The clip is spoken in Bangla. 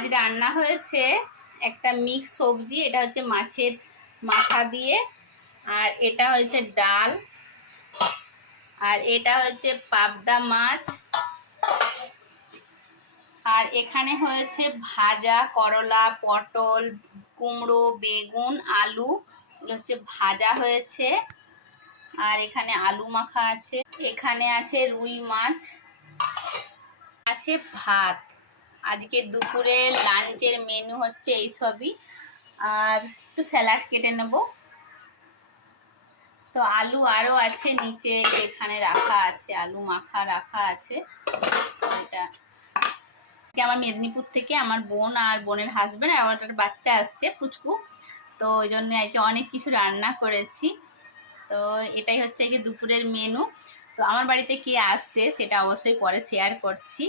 আজ রান্না হয়েছে একটা মিক্স সবজি, এটা হচ্ছে মাছের মাথা দিয়ে, আর এটা হচ্ছে ডাল, আর এটা হচ্ছে পাবদা মাছ, আর এখানে হয়েছে ভাজা করলা, পটল, কুমড়ো, বেগুন, আলু, এগুলো হচ্ছে ভাজা হয়েছে। আর এখানে আলু মাখা আছে, এখানে আছে রুই মাছ, আছে ভাত। আজকে দুপুরে লাঞ্চের মেনু হচ্ছে এইসবই, আর একটু স্যালাড কেটে নেব। তো আলু আরও আছে নিচে, এখানে রাখা আছে, আলু মাখা রাখা আছে। এটা আমার মেদিনীপুর থেকে আমার বোন আর বোনের হাজব্যান্ড আর একটা বাচ্চা আসছে পুচকু, তো ওই জন্য আজকে অনেক কিছু রান্না করেছি। তো এটাই হচ্ছে কি দুপুরের মেনু। তো আমার বাড়িতে কে আসছে সেটা অবশ্যই পরে শেয়ার করছি।